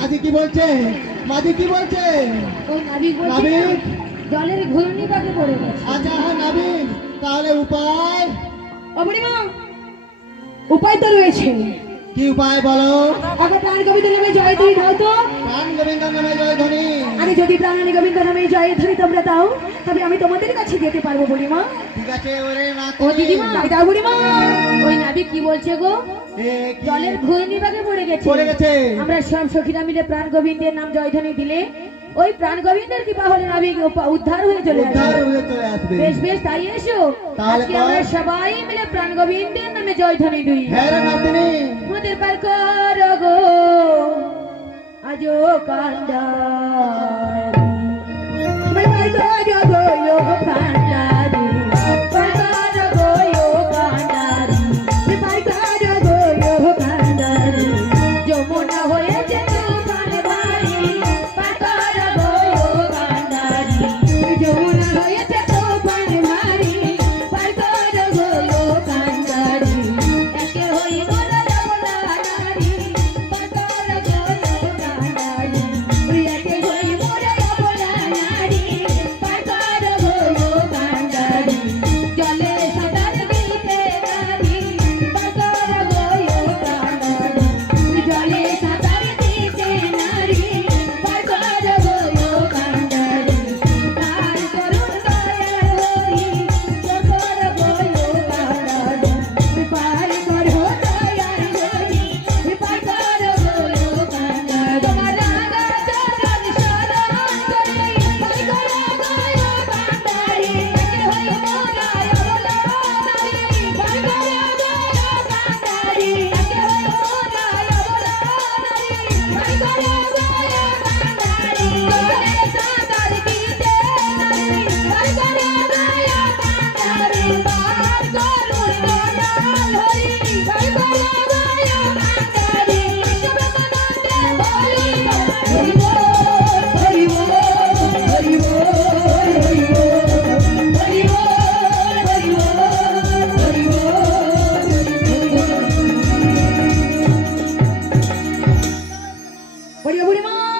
মাঝি কি বলছে? মাঝি কি বলছে? ওই নাবিক বলছে জলের ঘূর্ণিপাকে পড়ে গেছে। আচ্ছা হ্যাঁ নাবিক, তাহলে উপায়? ও বুড়িমা, উপায় তো রয়েছে। কি উপায় বলো? আগে প্রাণ গোবিন্দ নামে জয় ধ্বনি দাও তো। প্রাণ গোবিন্দ নামে জয় ধ্বনি? আগে যদি প্রাণ গোবিন্দ নামে জয় ধ্বনি তোমরা দাও, তবে আমি তোমাদের কাছে যেতে পারবো বুড়িমা। ঠিক আছে ওরে না। ও দিদিমা দাও বুড়িমা। ওই নাবিক কি বলছে গো? জলের ঘূর্ণিপাকে পড়ে গেছে। আমরা সব সখীরা মিলে প্রাণ গোবিন্দের নাম জয়ধ্বনি দিলে ওই প্রাণ গোবিন্দের কৃপা হলে নাবিক উদ্ধার হয়ে চলে আসবে। বেশ বেশ, তাই এসো আজকে আমরা সবাই মিলে প্রাণ গোবিন্দের নামে জয়ধ্বনি দিই। আমাদের পার করো গো আজো কান্দা।